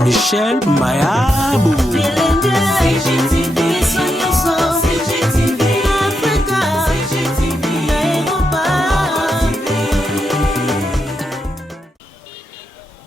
Michel Mayabou.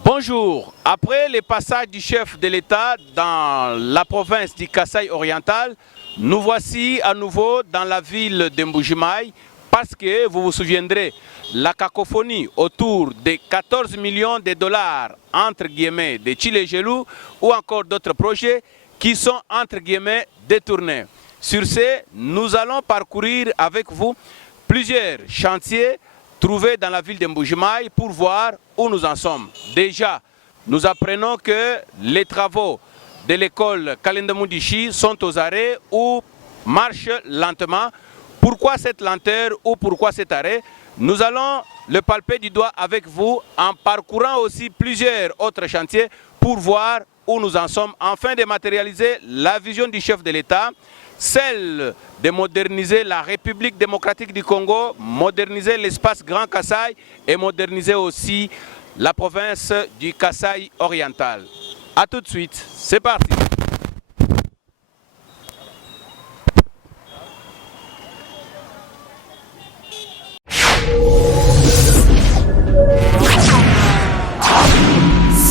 Bonjour. Après le passage du chef de l'État dans la province du Kasaï oriental, nous voici à nouveau dans la ville de Mbuji-Mayi parce que vous vous souviendrez, la cacophonie autour des 14 millions de dollars entre guillemets de Tchilé-Gelou ou encore d'autres projets qui sont entre guillemets détournés. Sur ce, nous allons parcourir avec vous plusieurs chantiers trouvés dans la ville de Mbuji-Mayi pour voir où nous en sommes. Déjà, nous apprenons que les travaux de l'école Kalenda Mudishi sont aux arrêts ou marchent lentement. Pourquoi cette lenteur ou pourquoi cet arrêt? Nous allons le palper du doigt avec vous en parcourant aussi plusieurs autres chantiers pour voir où nous en sommes, afin de matérialiser la vision du chef de l'État, celle de moderniser la République démocratique du Congo, moderniser l'espace Grand Kasaï et moderniser aussi la province du Kasaï oriental. A tout de suite, c'est parti.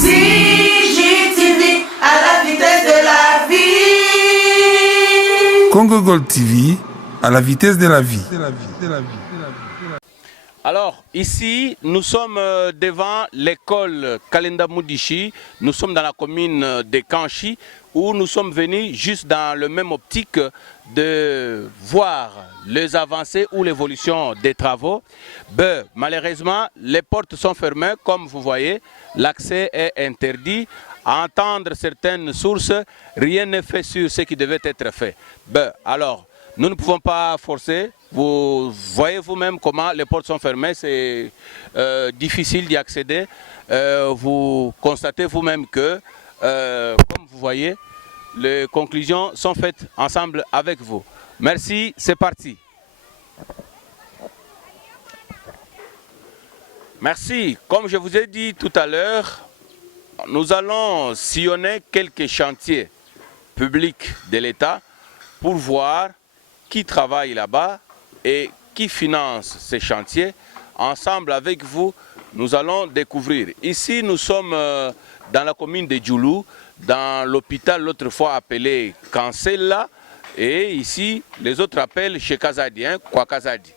CGTV à la vitesse de la vie. Congo Gold TV à la vitesse de la vie. Alors, ici, nous sommes devant l'école Kalenda Mudishi. Nous sommes dans la commune de Kanchi, où nous sommes venus juste dans le même optique de voir les avancées ou l'évolution des travaux. Malheureusement, les portes sont fermées, comme vous voyez. L'accès est interdit. À entendre certaines sources, rien n'est fait sur ce qui devait être fait. Alors, nous ne pouvons pas forcer. Vous voyez vous-même comment les portes sont fermées, c'est difficile d'y accéder. Vous constatez vous-même que, comme vous voyez, les conclusions sont faites ensemble avec vous. Merci, c'est parti. Merci. Comme je vous ai dit tout à l'heure, nous allons sillonner quelques chantiers publics de l'État pour voir qui travaille là-bas et qui finance ces chantiers. Ensemble avec vous, nous allons découvrir. Ici, nous sommes dans la commune de Djoulou, dans l'hôpital l'autre fois appelé Kansela, et ici, les autres appellent chez Kazadi, Kwakazadi.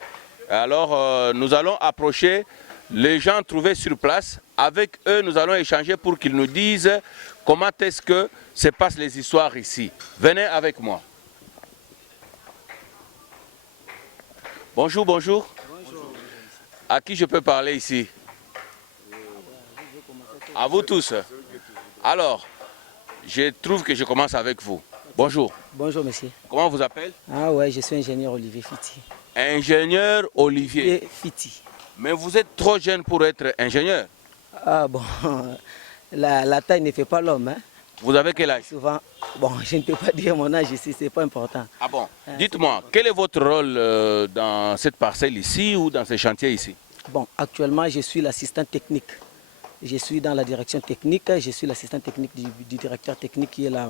Alors, nous allons approcher les gens trouvés sur place. Avec eux, nous allons échanger pour qu'ils nous disent comment est-ce que se passent les histoires ici. Venez avec moi. Bonjour, bonjour. Bonjour. À qui je peux parler ici? À vous tous. Alors, je trouve que je commence avec vous. Bonjour. Bonjour monsieur. Comment vous appelez? Ah ouais, je suis ingénieur Olivier Fiti. Ingénieur Olivier Fiti. Mais vous êtes trop jeune pour être ingénieur. Ah bon, la taille ne fait pas l'homme. Hein? Vous avez quel âge? Souvent, bon, je ne peux pas dire mon âge ici, c'est pas important. Ah bon? Dites-moi, quel est votre rôle dans cette parcelle ici ou dans ces chantiers ici? Bon, actuellement, je suis l'assistant technique. Je suis dans la direction technique, je suis l'assistant technique du directeur technique qui est là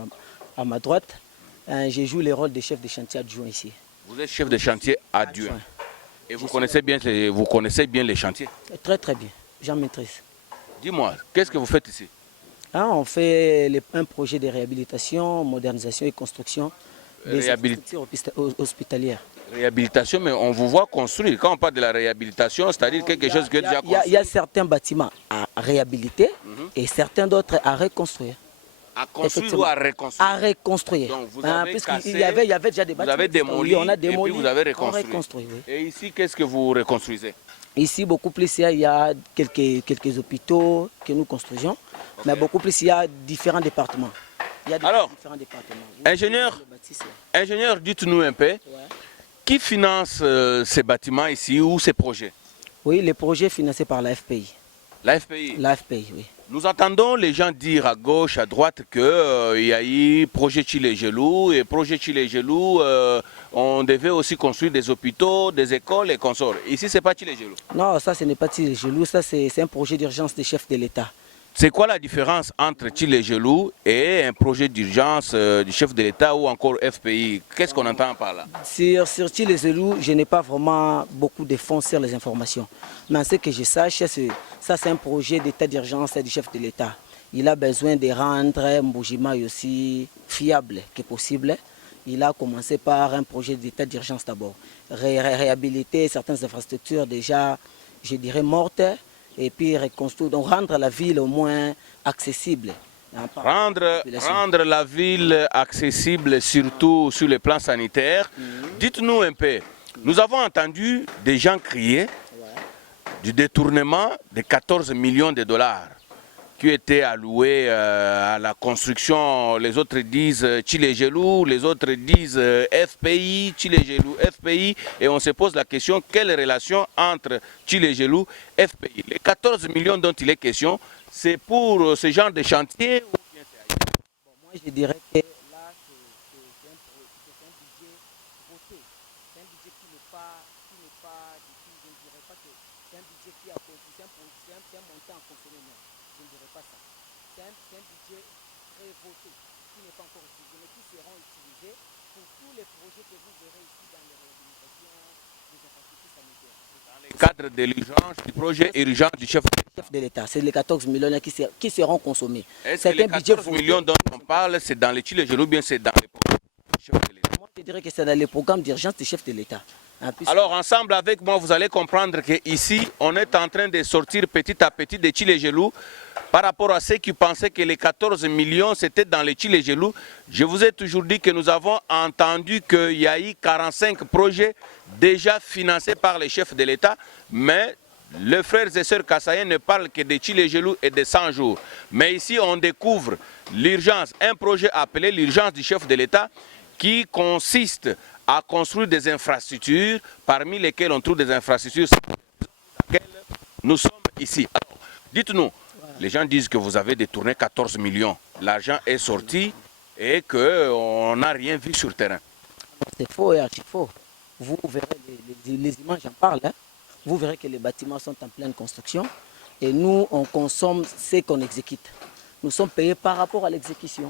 à ma droite. Je joue le rôle de chef de chantier adjoint ici. Vous êtes chef de chantier adjoint. Et vous connaissez bien les chantiers? Très très bien, j'en maîtrise. Dis-moi, qu'est-ce que vous faites ici? On fait un projet de réhabilitation, modernisation et construction des infrastructures hospitalières. Réhabilitation, mais on vous voit construire. Quand on parle de la réhabilitation, c'est-à-dire quelque chose que déjà construit. Il y a certains bâtiments à réhabiliter et certains d'autres à reconstruire. À construire ou à reconstruire? À reconstruire. Donc vous avez cassé, il y avait déjà des bâtiments. Vous avez démoli, on a démoli, et puis vous avez reconstruit. Oui. Et ici, qu'est-ce que vous reconstruisez? Ici, beaucoup plus, il y a quelques hôpitaux que nous construisons, okay. Mais beaucoup plus, il y a différents départements. Alors, ingénieur, dites-nous un peu, qui finance ces bâtiments ici ou ces projets? Oui, les projets financés par la FPI. La FPI? La FPI, oui. Nous entendons les gens dire à gauche, à droite qu'il y a eu projet Tchilé-Gelou et projet Tchilé-Gelou, on devait aussi construire des hôpitaux, des écoles et consorts. Ici, ce n'est pas Tchilé-Gelou. Non, ça ce n'est pas Tchilé-Gelou, ça c'est un projet d'urgence des chefs de l'État. C'est quoi la différence entre Tchilé-Gelou et un projet d'urgence du chef de l'État ou encore FPI? Qu'est-ce qu'on entend par là? Sur Tchilé-Gelou, je n'ai pas vraiment beaucoup de fonds sur les informations. Mais en ce que je sache, ça c'est un projet d'état d'urgence du chef de l'État. Il a besoin de rendre Mbujimai aussi fiable que possible. Il a commencé par un projet d'état d'urgence d'abord. Réhabiliter certaines infrastructures déjà, je dirais, mortes. Et puis reconstruire, donc rendre la ville au moins accessible. Rendre la ville accessible, surtout sur le plan sanitaire. Dites-nous un peu, nous avons entendu des gens crier du détournement de 14 millions de dollars qui étaient alloués à la construction. Les autres disent Tchilé-Gelou, les autres disent FPI, Tchilé-Gelou, FPI. Et on se pose la question, quelle relation entre Tchilé-Gelou et FPI? Les 14 millions dont il est question, c'est pour ce genre de chantier ou bien c'est ailleurs? Bon, moi je dirais que là c'est un budget voté. C'est un budget qui n'est pas du tout, je ne dirais pas que c'est un budget qui a c'est un montant à consommer, non. Je ne dirais pas ça. C'est un budget très voté, qui n'est pas encore utilisé, mais qui seront utilisés pour tous les projets que vous verrez ici dans les réhabilitations des infrastructures sanitaires. Dans le cadre de l'urgence, du projet urgent du chef De l'État, c'est les 14 millions qui seront consommés. Est-ce que les 14 millions dont on parle, c'est dans les Tchilé-Gelou ou bien c'est dans les programmes du chef de l'État? Moi, je dirais que c'est dans les programmes d'urgence du chef de l'État. Alors ensemble avec moi, vous allez comprendre qu'ici, on est en train de sortir petit à petit de Tchilé-Gelou par rapport à ceux qui pensaient que les 14 millions, c'était dans les Tchilé-Gelou. Je vous ai toujours dit que nous avons entendu qu'il y a eu 45 projets déjà financés par les chefs de l'État, mais les frères et sœurs kassaïens ne parlent que de Tchilé-Gelou et de 100 jours. Mais ici, on découvre l'urgence, un projet appelé l'urgence du chef de l'État qui consiste à construire des infrastructures, parmi lesquelles on trouve des infrastructures dans lesquelles nous sommes ici. Alors, dites-nous, les gens disent que vous avez détourné 14 millions. L'argent est sorti et qu'on n'a rien vu sur le terrain. C'est faux et archi faux. Vous verrez, les images en parlent. Hein. Vous verrez que les bâtiments sont en pleine construction et nous, on consomme ce qu'on exécute. Nous sommes payés par rapport à l'exécution.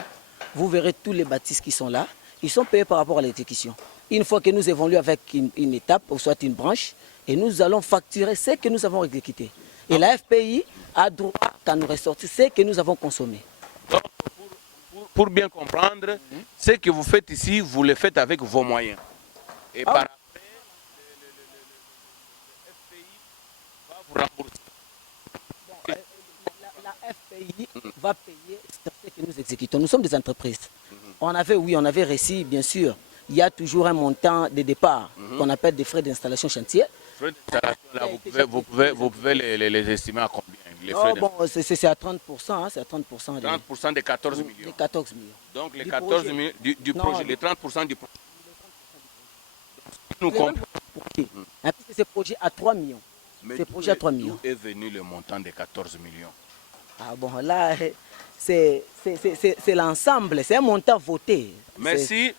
Vous verrez tous les bâtisses qui sont là, ils sont payés par rapport à l'exécution. Une fois que nous évoluons avec une étape, ou soit une branche, et nous allons facturer ce que nous avons exécuté. Et la FPI a droit à nous ressortir ce que nous avons consommé. Donc, pour bien comprendre, ce que vous faites ici, vous le faites avec vos moyens. Et par après, le FPI va vous rembourser. Bon, la FPI va payer ce que nous exécutons. Nous sommes des entreprises. On avait réussi, bien sûr. Il y a toujours un montant de départ qu'on appelle des frais d'installation chantier. Les frais d'installation, là, vous pouvez les estimer à combien les frais c'est à 30%. Hein, c'est à 30%. 30% des 14 millions. Des 14 millions. Donc les 14 millions du projet, les 30% du projet. Nous comprenons. Ce projet à 3 millions. Mais ce projet à 3 millions. D'où est venu le montant des 14 millions? Ah bon, là, c'est l'ensemble, c'est un montant voté. Merci,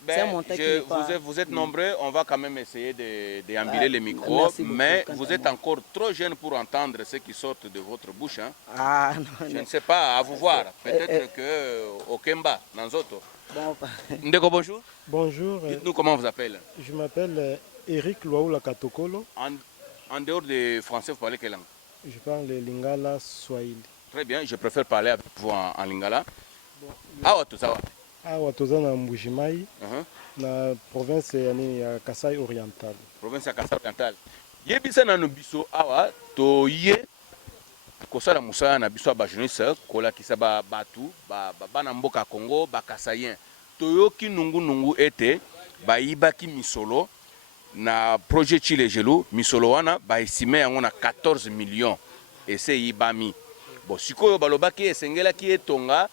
vous êtes nombreux, on va quand même essayer de déambuler les micros, mais vous êtes encore trop jeune pour entendre ce qui sort de votre bouche. Hein. Ah, non, je ne sais pas, à vous voir, peut-être qu'au Kemba, dans Zoto. Bon, Ndeko, bonjour. Bonjour. Dites-nous comment on vous appelle. Je m'appelle Eric Loaoula Katokolo. En dehors de français, vous parlez quelle langue? Je parle le Lingala Swahili. Très bien, je préfère parler avec vous en Lingala. Ah, tout ça va. Awa toza na Mbujimai, na province ya Kasai Oriental. Province ya Kasai Oriental. Yebisa na biso awa to ye kosala musala na biso ba jeunesse kolakisa ba batu bana mboka Congo ba Kasayen. Toyoki nungu ete ba yibaki misolo na projet Tchilé-Gelou, misolo wana ba estimé yango na 14 millions et c'est yibami. Bon sikoyo balobaki esengela ki etonga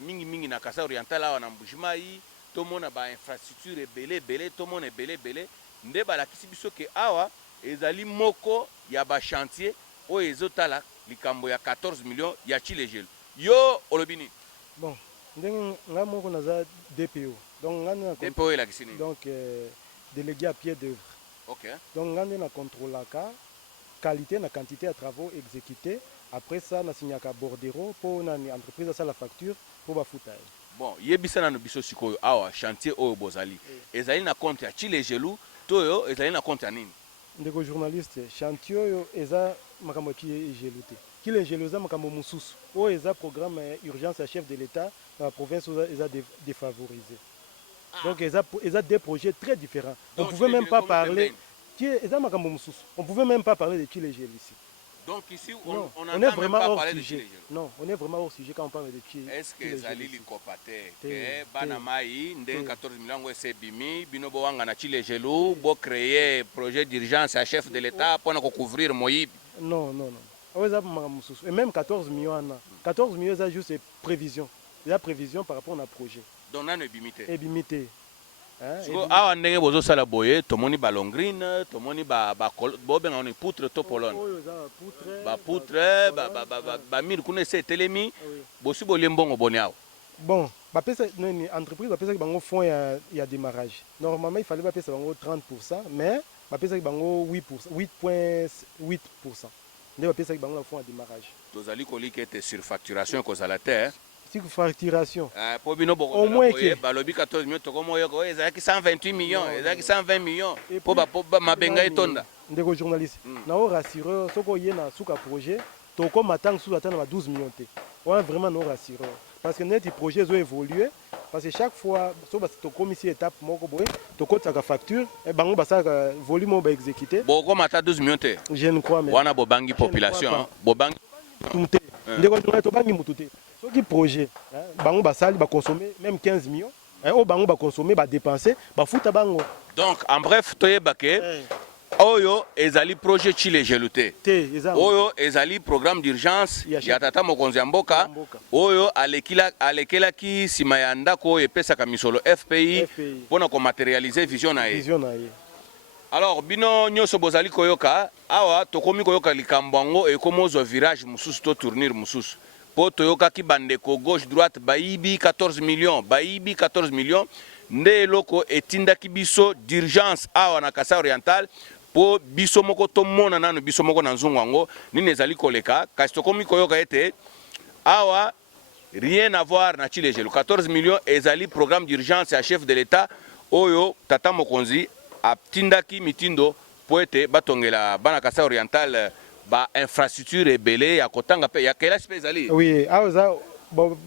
mingi na Kasai Oriental awa na Mbujimai tomona ba infrastructure belé tomona belé nde balakisi biso ke awa ezali moko ya ba chantier oyo ezotala likambo ya 14 millions ya Chilejelu. Yo olobini. Bon, ndenge nga moko naza DPO. Donc nga na DPO elakisi nini? Donc délégué à pied d'œuvre. OK. Donc nga na contrôlaka qualité na quantité de travaux exécutés. Après ça na signaka bordereau pour na entreprise ça la facture pour ba futaye. Bon, yebisana no biso sikoyo awa chantier oyo bozali. Ezali na compte ya Chilejelu, toyo ezali na compte ya nini? Ndeko journaliste, chantier oyo eza makambo Chilejelu te. Chilejelu eza makambo mususu. Oyo eza programme urgence à chef de l'État dans la province eza défavorisée. Donc eza deux projets très différents. On ne pouvait même pas parler eza makambo mususu. On ne pouvait même pas parler de Chilejelu ici. Donc ici, on est vraiment hors sujet. Non, on est vraiment hors sujet quand on parle de Chilejelu. Est-ce que Zali Likopate, que Banamaï, 14 millions de bimi, Binobo Wanga na Chilejelu, bo créer projet d'urgence à chef de l'État pour couvrir Moïb? Non. Et même 14 millions. 14 millions, c'est juste prévision. Il y a prévision par rapport à projet. Donc, on a ébimité. Ébimité. Ah, on a besoin de la boye, tout le monde ba longrine, tout le monde ba boben on est poutre to polon. Ba poutre, ba mille connaissez telemi, bossu bolembongo boniao. Bon, ba pesa une entreprise ba pesa ki bango fond ya démarrage. Normalement, il fallait ba pesa bango 30%, mais ba pesa ki bango 8%, 8.8%. Ndé ba pesa ki bango fond ya démarrage. Tozali koli ki était surfacturation cause la terre. Facturation. Au moins que balobi 14 millions tokomo yoko ezaki 128 millions, ezaki 120 millions pour mabenga etonda. Ndeko journaliste. Na o rassureur soko yena suka projet toko matang sous atteindre 12 millions té. Ouais vraiment no rassureur parce que net projet zo évoluer parce que chaque fois so ba to commission étape moko boy to kota ka facture et bango ba sa volume ba exécuter. Boko mata 12 millions té. Je ne crois même. Wana bobangi population, bobangi tumté. Ndeko journaliste to bangi mututé. Ce projet, bango basali ba consommer même 15 millions, au bango ba consommer ba dépenser, ba futa bango. Donc en bref, toye baké oyo ezali projet Chilejelu te. Oyo ezali programme d'urgence ya tata mokonzi ya mboka. Oyo alekela ki sima ya ndako epesaka misolo FPI pona ko matérialiser vision na ye. Alors bino nyoso bozali koyoka awa tokomi koyoka likambo ngo ekomozo virage mususu to tournir mususu. Po toyoka ki bandeko gauche droite baibi 14 millions, baibi 14 millions, nde loko etinda ki biso d'urgence awa na Kasai Oriental po biso moko to mona nanu biso moko na nzungu wango nini ezali koleka kasi tokomi koyoka ete awa rien à voir na Chilejelu 14 millions ezali programme d'urgence à chef de l'État oyo tata mokonzi atindaki mitindo po ete batongela bana Kasai Oriental ba infrastructure ebele ya kotanga pe ya kela spéciali. Oui, aza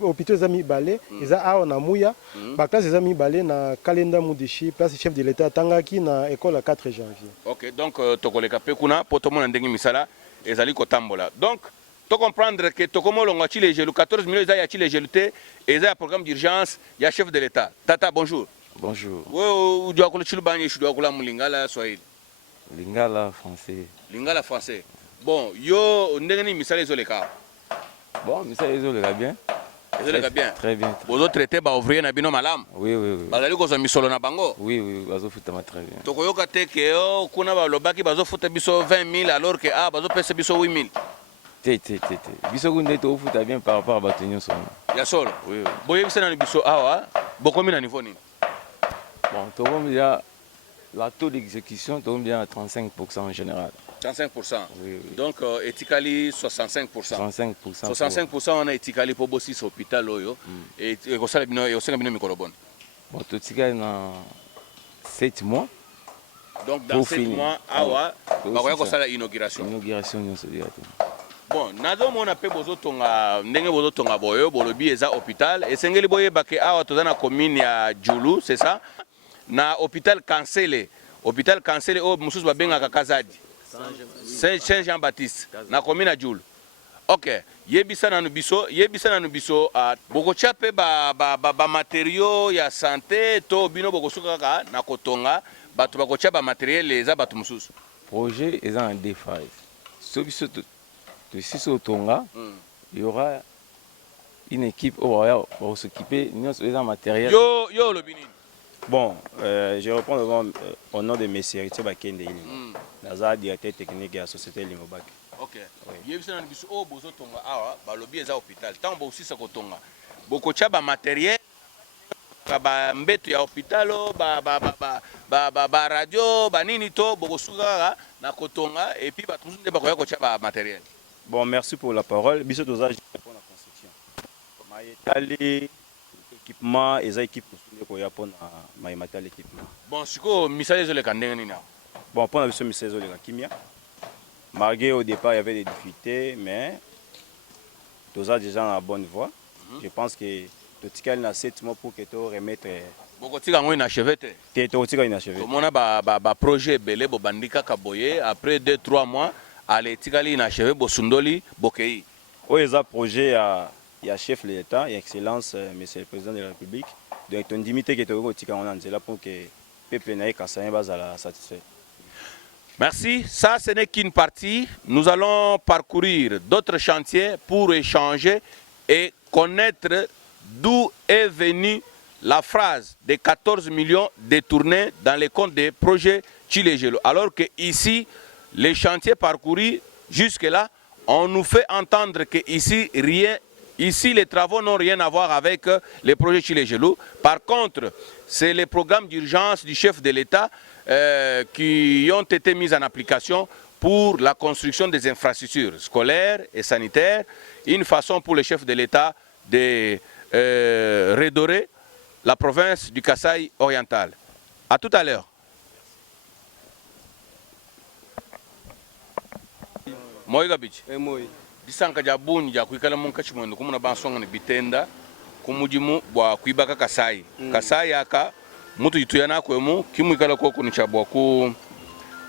hôpital zami balé, eza awa na muya, ba classe zami balé na Kalenda Mudishi, place chef de l'État tangaki na école le 4 janvier. OK, donc tokoleka pe kuna po to mona ndengi misala ezali kotambola. Donc to comprendre que to komo longa Chilejelu 14 millions eza ya Chilejelu te, eza ya programme d'urgence ya chef de l'État. Tata bonjour. Bonjour. Wewe dois kula chilubanye dois kula mulingala Swahili. Lingala français. Lingala français. Bon, yo ndengeni misala ezoleka. Bon, misala ezoleka bien. Ezoleka bien. Très bien. Bozo traiter ba ouvrier na bino malam. Oui. Bazali ko zo misolo na bango. Oui, bazo futa très bien. Tokoyoka te ke yo kuna ba lobaki bazo futa biso 20 000 alors que bazo pesa biso 8 000. Té. Biso kunde to futa bien par rapport à batonyo son. Ya solo. Oui. Boye bisana ni biso awa, bokomi na niveau ni. Bon, to déjà la taux d'exécution tombe bien à 35% en général. 35%. Oui. Donc etikali 65%. 65% on a etikali pour bossi hôpital oyo et kosala bino et osala bino mikolo bon. Bon, to tikali na 7 mois. Donc dans 7 mois awa bakoya kosala inauguration. Inauguration nyonso direct. Bon, nazo mona pe bozotonga ndenge bozotonga boyo bolobi eza hôpital esengeli boye bake awa tozana commune ya Djoulou, c'est ça? Na hôpital Kansele o mususu babenga Kazadi. Saint Jean-Baptiste na commune Djoulou. OK, yebisana no biso boko chape ba matériaux ya santé to bino boko suka ka na kotonga batu bako chapa matériel eza batu mususu. Projet est en deux phases. Sobiso to si Tonga, il y aura une équipe pour s'occuper de matériel. Yo le bini. Bon, je reprends au nom de M. Héritier Bakende, directeur technique de la société Limobak. OK. OK. Yebisa na biso o bozo tonga awa ba lobby eza hôpital. Tant ba aussi sa kotonga. Boko cha ba matériel ba mbeto ya hôpitalo ba radio ba nini to boko suka na kotonga et puis ba tuzunde ba ko cha ba matériel. Bon, merci pour la parole. Biso toza pour la construction. Ma étalé équipement et ça équipe pour ya pour ma matériel équipement. Bon, siko misale zo le kandenge nini na. Bon, pour la biso misale zo le kimia. Malgré au départ il y avait des difficultés mais toza déjà en bonne voie. Je pense que tout ce qu'il a 7 mois pour que tu remettre boko tika ngo inachevé te. Te to tika inachevé. Mona ba projet belé bo bandika kaboye après 2-3 mois ale tika li inachevé bo sundoli bokei. Oeza projet ya chef de l'État et excellence monsieur le président de la République. Donc ton limité que tu tika on là pour que peuple naï kasayen bazala satisfait. Merci. Ça, ce n'est qu'une partie. Nous allons parcourir d'autres chantiers pour échanger et connaître d'où est venue la phrase des 14 millions détournés dans les comptes des projets Chilejelo. Alors que ici, les chantiers parcourus jusque-là, on nous fait entendre que ici, les travaux n'ont rien à voir avec les projets Chilejelo. Par contre, c'est les programmes d'urgence du chef de l'État qui ont été mis en application pour la construction des infrastructures scolaires et sanitaires. Une façon pour le chef de l'État de redorer la province du Kasaï oriental. À tout à l'heure. Moïga Beach. Disanka jabuni ja kuikala munka chimondo kumuna bansonga ni bitenda kumujimu bwa kuibaka Kasai. Kasai aka mutu yituyana kwemu kimwikala koko ni chabwa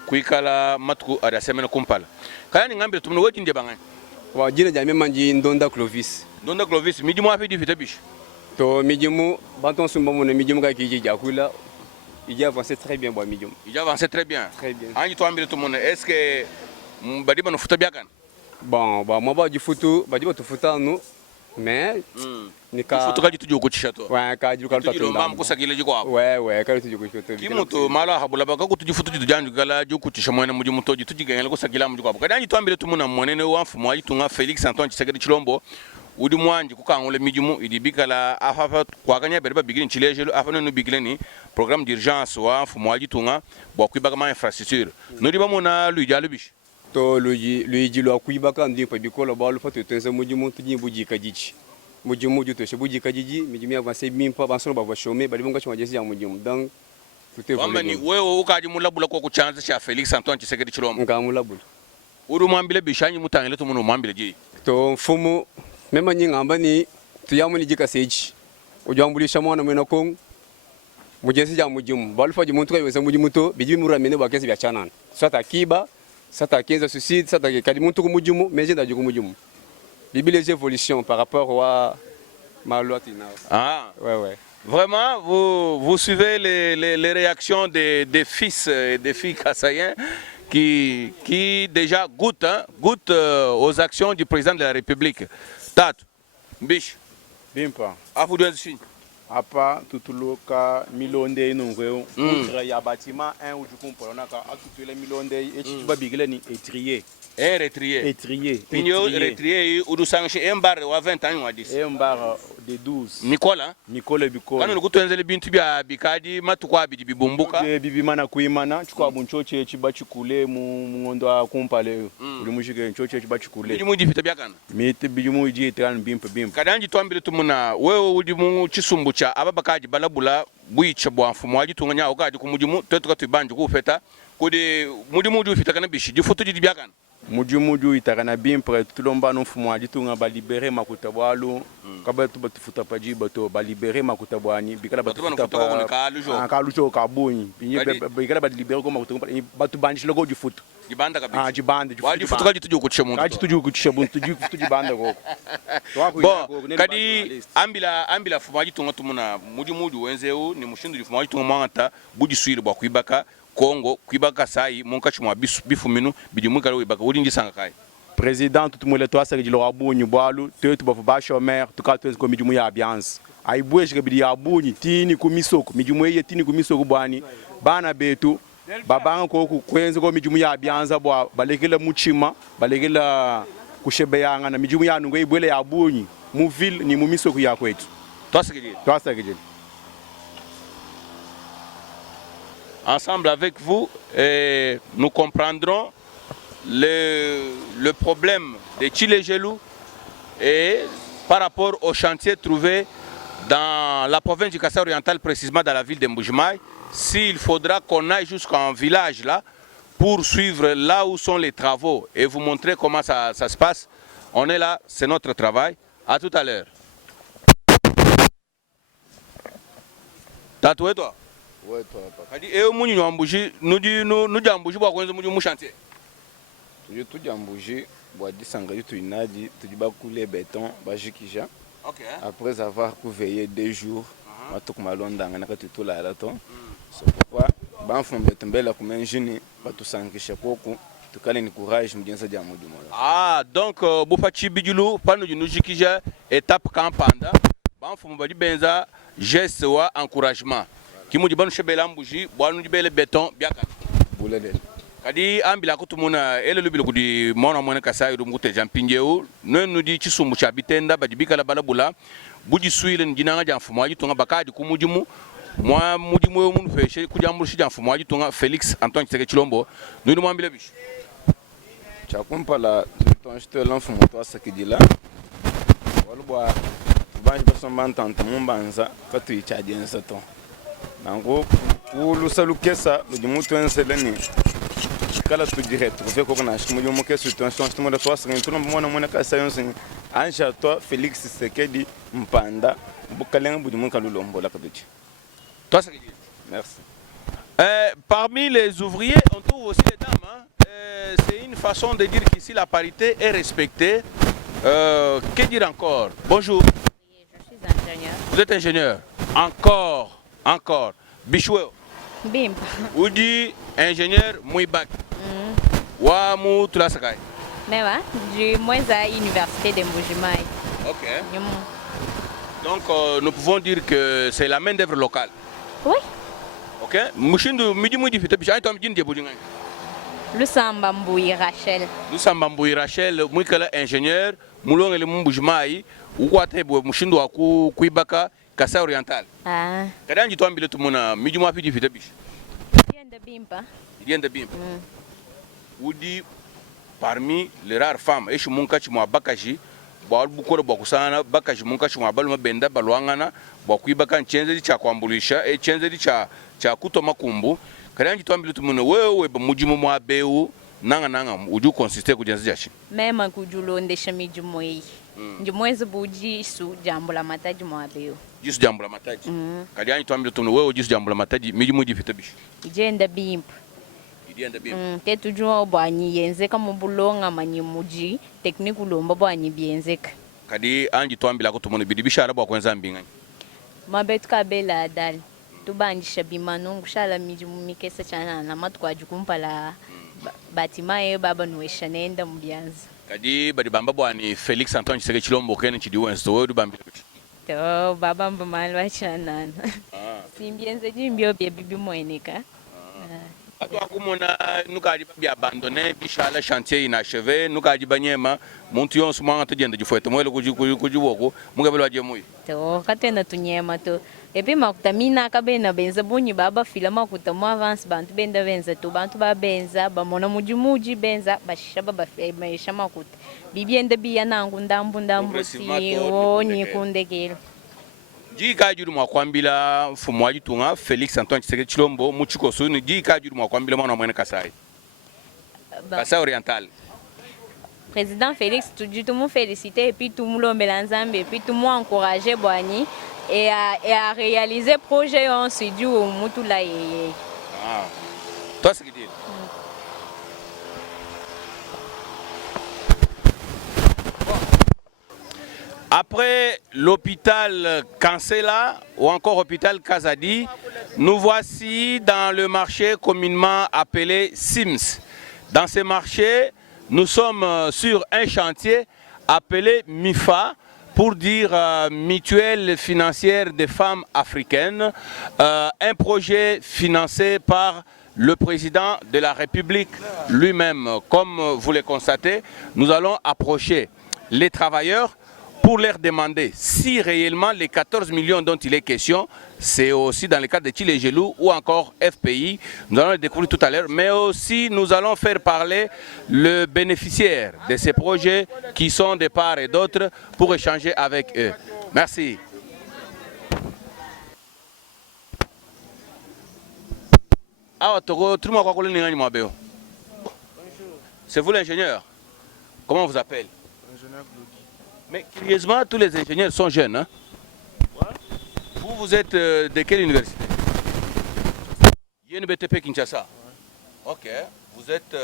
kuikala matuku arasemena kumpala. Kaya ni ngambire tumno weji ndiye bangani. Wa jina jamii manji Ndonda Clovis. Ndonda Clovis mijimu afi difite bish. To mijimu banton sumba mona mijimu ka kiji jakula. Il avance très bien bwa mijimu. Il avance très bien. Très bien. Anji to ambire tumona est-ce que badiba no futa biakan? Bon, bah moi du photo, badiba to futa no mais nika futa kaji tujo kuchisha to. Ouais, kaji kala to. Tujo mam kusakile jiko hapo. Ouais, kaji tujo kuchisha to. Kimuto mala habula baka kutuji futa tujo janju kala jo kuchisha mwene mujimu toji tuji gengela kusakila mujiko hapo. Kadanji to ambire tumuna mwenene wa mfumo aji tunga Felix Antoine Tshisekedi Chilombo. Udi mwanji kukangule mijimu idibikala afafa kwakanya bereba bigini Chilejelo afana no bigileni programme d'urgence wa mfumo aji tunga bwa kwibaka ma infrastructure. Nodi bamona luija lubish. To luiji lo kuibaka ndi pa bikola balu fato tense mujimu tuji buji kajichi. Mujimu ju to shebuji kajiji mijimu avance mimpa bansono ba chômer bali bonga chwa jesi ya mujimu. Donc tout est vraiment. Ni wewe ukaji mulabula kwa kuchanza cha Felix Antoine Tshisekedi Chilombo. Nga mulabula. Uru mwambile bishanyi mutangile tumuno mwambile ji. To mfumo mema nyingamba ni tuyamuni jika seji. Ujambulisha mwana mwena kong mujesi ja mujimu. Balu faji muntu kayose mujimu to bijimu muramene bakesi bya chanana. Sata kiba Sata 15 suicide, sata kadimuntu kumujumu, mais j'ai d'ailleurs kumujumu. Bibi les évolutions par rapport à ma loi tina. Ah, ouais. Vraiment, vous suivez les réactions des fils et des filles kassaïens qui déjà goûtent aux actions du président de la République. Tat, biche. Bimpa. Afudouensi. Apa tutuluka milonde inungweo contre ya bâtiment un ou du comprenons ka atutule milonde et tu vas bigler ni étrier. Étrier. Pigno étrier ou du sanction un bar wa 20 ans ou 10. Un bar de 12. Nicolas Bikola. Kanu kutuenzele bintu bya bikadi matukwa bibumbuka. Bibi mana kuimana chukwa bunchoche chibachikule mu ngondo akumpale. Uri mushike nchoche chibachikule. Bijumu difita byakana. Mete bijumu iji tran bimpa. Kadanji twambile tumuna wewe udi mu chisumbu cha ababakaji balabula bwicha bwa mfumo waji tunganya okaji kumujimu tetuka tubanje kufeta kodi mujimu udi ufita kana bishi difutu di byakana. Mujimu itakana bimpa tulomba no mfumo waji tunga ba libérer makuta bwalo kaba tu batufuta paji bato ba libérer makuta bwani bikala batufuta pa kalujo kabuni bikala ba libérer ko makuta batu banji logo di foot jibanda kabisa jibanda wadi foot kaji tuju kuchisha muntu kaji tuju kuchisha muntu tuju jibanda ko bon kadi ambila fumo waji tunga tumuna mujimu wenzeu ni mushindu di fumo waji tunga mwanta buji suire bwa kuibaka Congo kuibaka sai monka chuma bifu minu bidimu kala wibaka udi ngisanga kai président tout mole to asaka jilo abunyu bwalu tetu bafu ba chômeur tukatwenze ko midimu ya ambiance aibweje kabidi ya abunyi tini kumisoko midimu ye tini kumisoko bwani bana betu babanga ko kwenza ko mijumu ya bianza bwa balekela muchima balekela kushebeyanga na mijumu ya nungwe ibwele ya bunyi mu ville ni mu misoko ya kwetu twasakije. Ensemble avec vous, nous comprendrons le problème des Tchilégelou et par rapport au chantier trouvé dans la province du Kasaï oriental, précisément dans la ville de Mbujimaï, s'il faudra qu'on aille jusqu'à un village là pour suivre là où sont les travaux et vous montrer comment ça se passe. On est là, c'est notre travail. À tout à l'heure. Tatoué toi? Ouais, toi, papa. Et au Mouni, nous jambuji pour qu'on ait un chantier. Tout jambuji, bois de sangaï, tu inadi, tu dis couler béton, bajikija. Après avoir veillé 2 jours, je suis allé dans la tout là. C'est pourquoi, je suis allé dans la jeune, je suis allé dans le courage, je suis allé dans le Ah, donc, Boufachi Bidjulou, pas nous jikija, étape campanda, je suis allé dans le geste ou encouragement. Qui m'a dit que je suis allé dans le béton, bien que. Kadi ambila kutumuna ele lubilo kudi mona mwana Kasaï rumute jampingeu no nudi chisumbu cha bitenda badibika la balabula buji suile njinanga jamfumo aji tunga bakadi kumujimu mwa mujimu yo munu feshe kujambu shi jamfumo aji tunga Felix Antoine Tseke Chilombo nudi mwambile bishi chakumpa la tonjito l'enfumo to sakidila walubwa banji basomba ntanta mumbanza katu ichaje nsato nango ulusalu kesa lujimutu enseleni kala tu direct vous faites qu'on a je me dis que sur ton système de toi c'est tout le monde Kasaï anja toi Félix Tshisekedi Mpanda bukalenga budimu kalulombo la kabiti. Toi c'est merci. Parmi les ouvriers on trouve aussi les dames hein. C'est une façon de dire qu'ici la parité est respectée. Que dire encore? Bonjour. Oui, je suis ingénieur. Vous êtes ingénieur? Encore. Bichoué. Bim. Ou dit ingénieur Mouibak. Wa mu tulasakai. Mais ouais, du moins à l'université de Mbujimaï. Ok. Donc nous pouvons dire que c'est la main d'œuvre locale. Oui. Ok. Mushindu midi mudi fite bisha to mjini de Bujinga. Lusamba Mboui Rachel. Lusamba Mboui Rachel mwikala ingénieur mulongele Mbujimaï ukwate bwe mushindu wa kuibaka Kasaï oriental. Ah. Kadanji to ambile tumuna midi mwa fite fite bisha. Diende Bimpa. Ou dit parmi les rares femmes, et je monte chez moi bakaji, boal bukoro bokusana, bakaji monka chez moi balma benda balwangana, bokui bakan chenze di cha kwambulisha, et chenze di cha kutoma kumbu. Kadanji to ambilu tumuno wewe mujimu mwa beu nanga uju consiste kujenza jashi. Mema kujulonde shamijumo hii. Njumwezi buji su jambo la mataji mwa beu. Jisu jambo la mataji. Kadanji to ambilu tumuno wewe jisu jambo la mataji mijimu jifite bishi. Diende Bimpa. Te tujua bwanyi yenzeka mubulonga manyi muji tekniku lomba bwanyi bienzeka kadi anji twambila kutumone bidibishara bwa kwenza mbinga mabetu kabela dal tubanjisha bimanungu shala miji mumikesa chana na matukwaji kumpala batimaye baba nuesha nenda mbianza kadi badi bamba bwani Felix Antoine Tshisekedi Chilombo kene chidiwe nsto du bambila to baba mbamalwa chana simbienze jimbio bibi mweneka Atwa kumona nukaji bi abandonné bishala chantier inachevé nukaji banyema muntu yonse mwanga tugenda gifwete mwele kujiboko mugabelo aje muyi to katenda tunyema to epi makutamina kabena benza bunyi baba filama kutamu avance bantu benda benza to bantu ba benza bamona muji benza bashisha baba maisha makuta bibiende biya nangu ndambu si onyi kundekelo Jika juru mwakwambila mfumu wajitunga Felix Antoine Tshisekedi Chilombo muchiko suni jika juru mwakwambila mwana mwene Kasaï oriental. Président Félix tout nous féliciter et puis tout nous l'ombelanzambe et puis tout nous encourager boani et à réaliser projet on se dit au mutula yeye. Ah. Toi ce que dit. Après l'hôpital Kansela ou encore l'hôpital Kazadi, nous voici dans le marché communément appelé Sims. Dans ce marché, nous sommes sur un chantier appelé MIFA, pour dire Mutuelle financière des femmes africaines, un projet financé par le président de la République lui-même. Comme vous le constatez, nous allons approcher les travailleurs pour leur demander si réellement les 14 millions dont il est question, c'est aussi dans le cadre de Tchilé Gelou ou encore FPI. Nous allons le découvrir tout à l'heure, mais aussi nous allons faire parler le bénéficiaire de ces projets qui sont de part et d'autre pour échanger avec eux. Merci. C'est vous l'ingénieur? Comment on vous appelle? Ingénieur Glody. Mais curieusement, tous les ingénieurs sont jeunes. Hein? Vous êtes de quelle université? INBTP Kinshasa. Ok. Vous êtes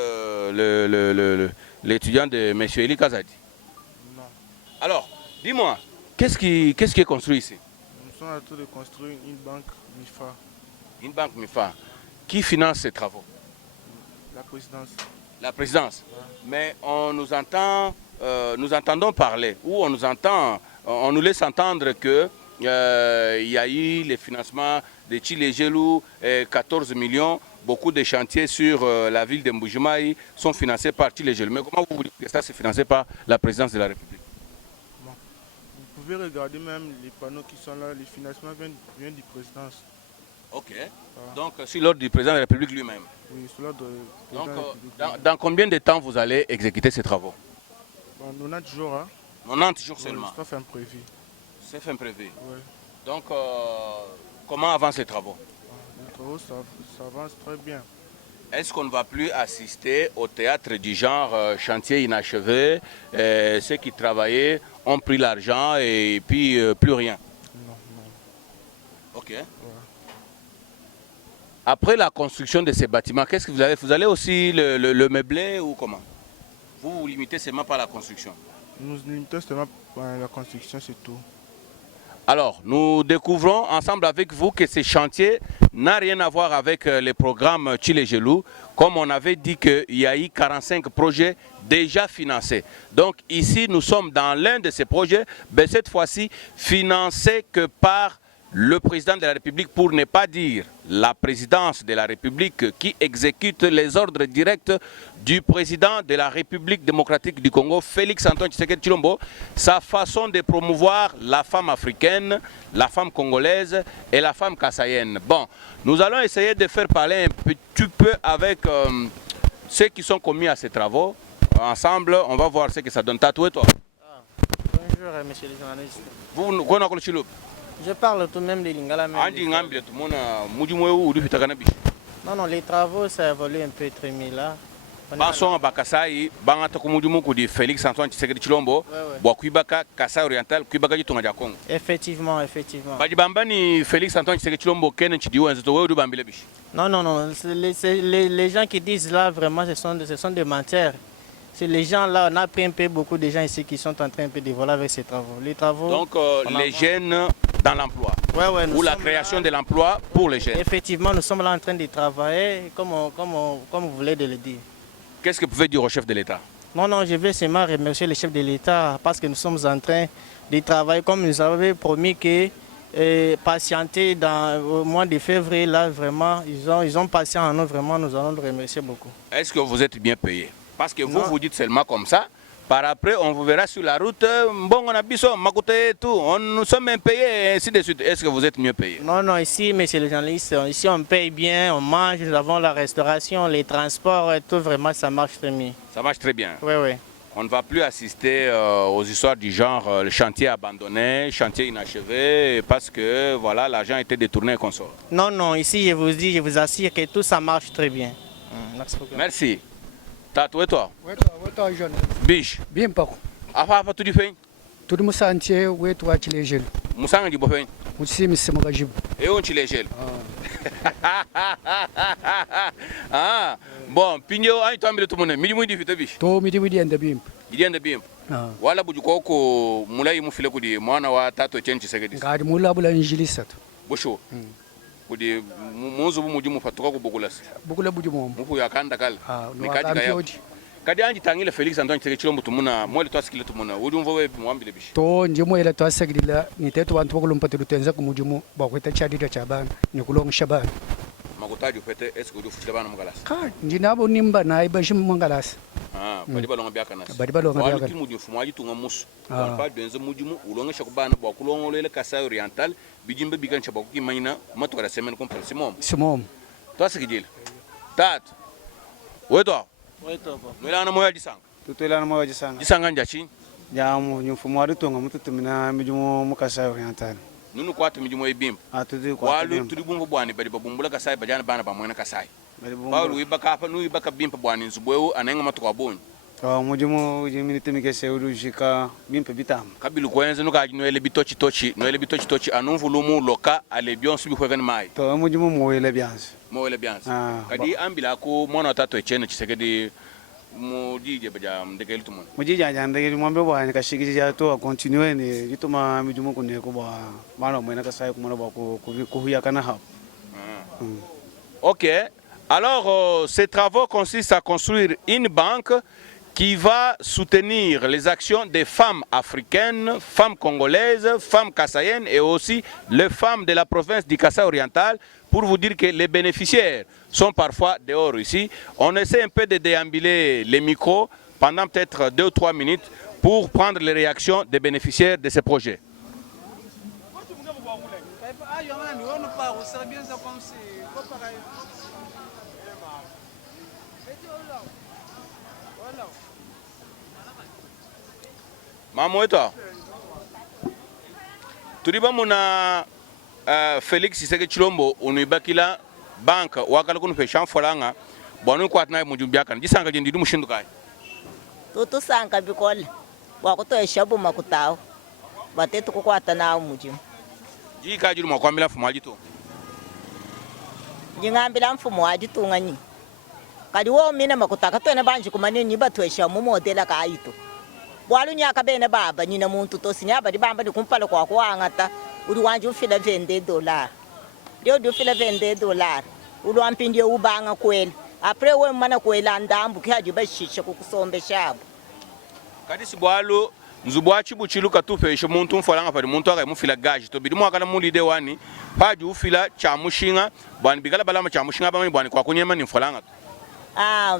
l'étudiant de M. Eli Kazadi? Non. Alors, dis-moi, qu'est-ce qui est construit ici? Nous sommes en train de construire une banque MIFA. Une banque MIFA. Qui finance ces travaux? La présidence. La présidence. Ouais. Mais on nous entend, nous entendons parler, ou on nous laisse entendre que il y a eu les financements de Tchilé Gelou, 14 millions, beaucoup de chantiers sur la ville de Mbujimaï sont financés par Tchilé Gelou. Mais comment vous dites que ça c'est financé par la présidence de la République? Bon. Vous pouvez regarder même les panneaux qui sont là, les financements viennent du présidence. Ok. Voilà. Donc sur l'ordre du président de la République lui-même. Oui, sur l'ordre du président de la République. Dans combien de temps vous allez exécuter ces travaux? Bon, 90 jours. Hein. 90 jours seulement. C'est fin prévu. C'est fin prévu. Oui. Donc, comment avancent les travaux? Les travaux, ça avance très bien. Est-ce qu'on ne va plus assister au théâtre du genre chantier inachevé? Ceux qui travaillaient ont pris l'argent et puis plus rien? Non. Ok. Ouais. Après la construction de ces bâtiments, qu'est-ce que vous avez? Vous allez aussi le meubler ou comment? Vous vous limitez seulement par la construction? Nous nous limitons seulement par la construction, c'est tout. Alors, nous découvrons ensemble avec vous que ce chantier n'a rien à voir avec les programmes Tchilé Gelou. Comme on avait dit qu'il y a eu 45 projets déjà financés. Donc ici, nous sommes dans l'un de ces projets, mais cette fois-ci financé que par le président de la République, pour ne pas dire la présidence de la République qui exécute les ordres directs du président de la République démocratique du Congo, Félix Antoine Tshisekedi Tshilombo, sa façon de promouvoir la femme africaine, la femme congolaise et la femme kassaïenne. Bon, nous allons essayer de faire parler un petit peu avec ceux qui sont commis à ces travaux. Ensemble, on va voir ce que ça donne. Tatoué toi. Bonjour, monsieur le journaliste. Vous connaissez le Chiloup? Je parle tout de même de Lingala. Non, les travaux, ça évolue un peu très bien là. Passons à Bakassai, Bangata Kumudumuku de Félix Antoine Tshisekedi Tshilombo, Boakuibaka, Kassai Oriental, Kuibaka Jitonga Kongo. Effectivement. Badibambani Félix Antoine Tshisekedi Tshilombo, Kenen Chidiou, Nzoto, Bambilebish. Non, les gens qui disent là, vraiment, ce sont des menteurs. C'est les gens là, on a pris un peu beaucoup de gens ici qui sont en train de voler avec ces travaux. Les travaux. Donc les jeunes dans l'emploi. Ou la création de l'emploi pour les jeunes. Effectivement, nous sommes là en train de travailler, comme vous voulez de le dire. Qu'est-ce que vous pouvez dire au chef de l'État? Non, je vais seulement remercier le chef de l'État parce que nous sommes en train de travailler comme nous avons promis que patienter au mois de février, là vraiment, ils ont patienté en nous, vraiment, nous allons le remercier beaucoup. Est-ce que vous êtes bien payé? Parce que vous dites seulement comme ça, par après on vous verra sur la route, bon on a biso, Makoute et tout, nous sommes bien payés et ainsi de suite. Est-ce que vous êtes mieux payé? Non, ici, monsieur le journaliste, ici on paye bien, on mange, nous avons la restauration, les transports et tout, vraiment ça marche très bien. Ça marche très bien? Oui. On ne va plus assister aux histoires du genre le chantier abandonné, chantier inachevé, parce que voilà, l'argent a été détourné et consort. Non, ici je vous assure que tout ça marche très bien. Merci beaucoup. Merci. Tatoué toi? Oui, toi, jeune. Biche. Bien pas. Apa tu dis fait? Tout le monde s'entier, oui, toi, tu les gèles. Moussanga dit bofé? Moussi, mais c'est mon gajib. Et on tu les gèles? Ah. Bon, Pigno, aïe, toi, mais tout le monde, midi, biche. Toi, midi, and the beam. Il y a un bimp. Voilà, Boudjoko, Moulay Moufilekudi, Moana, Tato, Chenchi Segedis. Gard Moula Boulangélisat. Bosho. Udi Mozo Mujumu Fatoka Bogulas. Bogula Boudjumon. Mufu Yakandakal. Mikati. Kadi Anji Tangile Félix Antoine Tshisekedi Tumuna, moi le toaskile Tumuna, Udum Voe Mwambile Bish. To Njimo la Toasagila, Niteto Antogolum Patutenza Mujumu, Bokweta Chadi Chaban, Nikulong Shaban. kotaji pete est-ce que futila bana mugalas Ndinabo nimba na ibashi mangalas. Badi balonga byaka nas. Badi balonga byaka. Wali timu fumaji tunga musu. Ba denze mujimu ulonga shakubana ba kulongolele Kasai Oriental bijimbe bigancha ba kukimanyina matwara semaine comme simom. Simom. Toi c'est kidile. Tat. Weto. Weto. Nilana moya disanga. Tutulana moya disanga. Disanga njachi. Ya mu fumaji tunga mututumina mijumu mu Kasai Oriental. Nunu kwatu mijumu ebimba. Tudu kwatu. Walu tudibungu bwani badi babumbula Kasai bajana bana ba mwena Kasai. Baulu ibaka hapa nu ibaka bimpa bwani nzubweu anenga matuka bonyi. Mujumu jiminite mikese urujika bimpa bitam. Kabilu kwenze nuka noele bitochi tochi anumvu lumu loka ale bionsu bi kwegani mai. To mujumu moele biansi. Moele biansi. Kadi ambila ko mona tato echene chisekedi mujije baja ndegeli tumon. Mujije anja ndegeli mwambe bwani kashikiji to continue ni bituma mujumu kuneko bwa bana mwena Kasai kumona bwa kuhuya kana hapo. OK. Alors, ces travaux consistent à construire une banque qui va soutenir les actions des femmes africaines, femmes congolaises, femmes kassaïennes et aussi les femmes de la province du Kasaï oriental, pour vous dire que les bénéficiaires sont parfois dehors ici. On essaie un peu de déambuler les micros pendant peut-être 2 ou 3 minutes pour prendre les réactions des bénéficiaires de ces projets. Maman et toi, tu dis muna Félix Tshisekedi Tshilombo unibakila bank wakala kunu peshan folanga bonu kwatna mujumbiaka ndisanga je ndidu mushindu kai tutu sanga bikola wakuto eshabu makutao batetu kukwata na mujimu jika jiru makwambila mfumo ajito jingambila mfumo ajitunga nyi kadi wo mina makutaka twene banji kumani nyi batwesha mu modela ka ayito bwalu nyaka bene baba nyina muntu to sinyaba di bamba di kumpala kwa kuangata uri wanje ufila $20 dio dio fila $20 ulu ampindie ubanga kweli apre we mana kwela ndambu khaji bashisha kukusombe shabo kadi sibwalu nzubwachi buchilu katupesha muntu mfalanga pali muntu aka mufila gaji to bidimu akala mulide wani paji ufila cha mushinga bwani bigala balama cha mushinga bamani bwani kwa kunyema ni mfalanga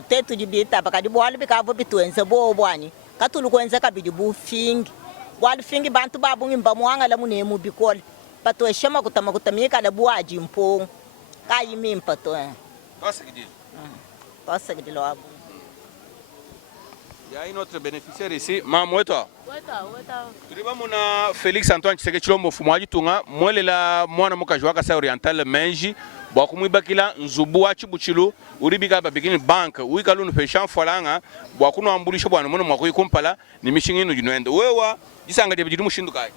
tetu jibita pakadi bwalu bikavo bitwenze bo bwani katulu kwenza kabidi bufingi bwalu fingi bantu babungi mbamuanga la munemu bikola pato eshama kutamika la buaji mpong kayimi mpato Tosekidi lo abu. Il y a une autre bénéficiaire ici, maman toi. Tuliba muna Félix Antoine Tshisekedi Tshilombo fumaji tunga mwelela mwana mukajwa Kasai Oriental menji bwa kumwibakila nzubu wa chibuchilu uribika babikini bank uikalunu peshan folanga bwa kuno ambulisha bwana mwana mwako ikumpala ni mishingino jinwende wewa jisanga debidi mushindu kai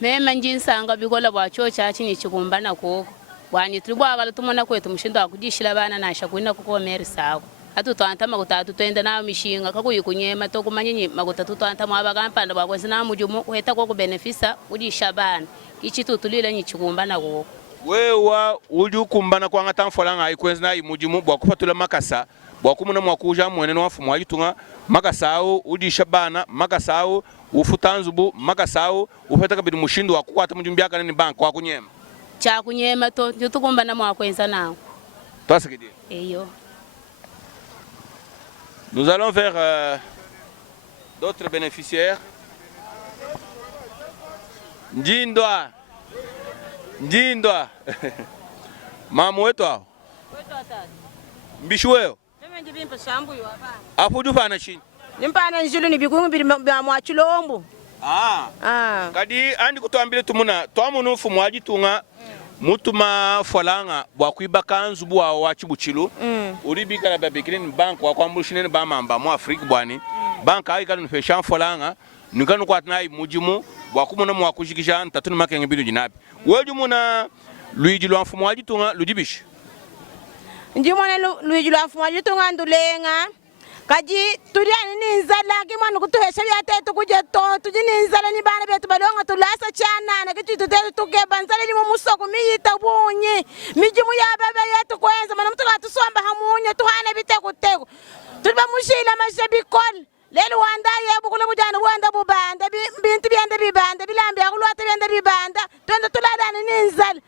mema njinsanga bikola bwa chocha chini chikumbana koko bwani tulibwa akala tumona kwetu mushindu akujishila bana nasha kuina kuko merisako atu twanta makutatu twenda na mishinga kakuyikunyema to kumanyenye makutatu twanta mwaba kampanda bwakwese na mujumu uheta ko kubenefisa ujisha bana kichi tutulile nyichikumbana koko wewa ujukumbana kwa ngata mfolanga aikwenzi na imujimu bwa kupatula makasa bwa kumuna mwakuja mweneno wa fumu ajitunga makasao ujisha bana makasao ufutanzubu makasao uheta kabidi mushindu wa kukwata mujumbiaka nini bank kwa kunyema cha kunyema to tukumbana mwakwenza nao twasekidi eyo. Nous allons vers d'autres bénéficiaires. Njindwa. Njindwa. Mamu wetu hao. Mbishu weo. Mimi ndibimpa shambu yo hapa. Afu dufana chini. Nimpana njulu ni bikungu biri mwa chilombo. Kadi andi kutuambile tumuna twamu fumu ajitunga mutuma folanga bwa kuibaka nzubu wa chibuchilu uribika la babikini bank wa kwambushine ba mamba mu Afrika bwani bank ayi kanu feshan folanga nikanu kwatnai mujimu bwa kumuna mu akushikisha ntatunu makenge bidu jinapi weju muna Luigi Lwamfumo ajitunga lujibishi njimona Luigi Lwamfumo ajitunga ndulenga kaji turiani ninzala kimwana kutuhesha byatetu kuje to tuji ninzala ni bana betu balonga tulasa chana na kitu tutetu tukeba nzala ni musoko miyita bunyi mijimu ya baba yetu kwenza mana mtu katusomba hamunye tuhana bitekuteko tuliba mushila mashabikol lelo wanda yebu kule bujana wanda bubanda bintu byanda bibanda bilambi akulwata byanda bibanda twende tuladani ninzala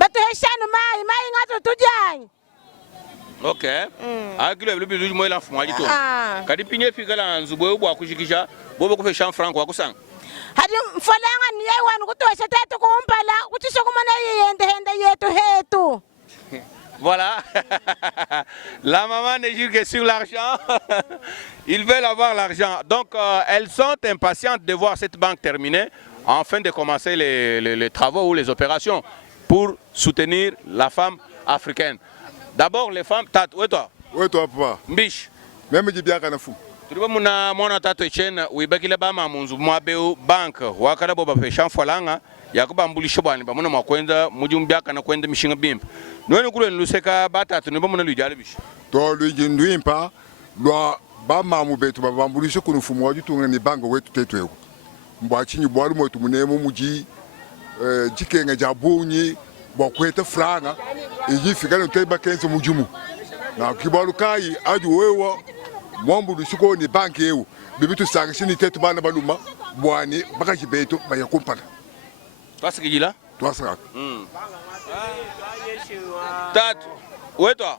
batuheshanu mai ngatu tujanye. Ok. Akile vile bizu mo la fumwa jito. Kadi pinye fika la nzubwe ubwa kushikisha bobo kufe shan franc wakusanga. Hadi mfolanga ni yeye wanu kutosha tatu kumpala kutisha kumana yende hende yetu hetu. Voilà. La maman ne joue que sur l'argent. Ils veulent avoir l'argent. Donc, elles sont impatientes de voir cette banque terminée afin de commencer les travaux ou les opérations pour soutenir la femme africaine. D'abord, les femmes... Où est toi? Où est toi, papa? Mbish. Même je bien Kanafu. Tuliba muna mwana tatu echena wibakile bama munzu mwabeu bank wakala boba pesha mfalanga yakuba mbulisho bwani bamuna mwakwenda mujumbyaka na kwenda mishinga bimpa none kule luseka batatu niba muna lujale bishi to lujindwimpa lwa bama mu betu babambulisho kunufumu wajutunga ni bango wetu tetweku mbwachinyi bwalu mwetu munemo muji jikenga jabunyi bwakweta franga ijifikana teba kenzo mujumu na kibalu kai aju wewa mwambu lusiko ni banki ewu bibitu sangishini tetu bana baluma bwani baka jibetu bayakumpana twasa kijila twasa tatu weto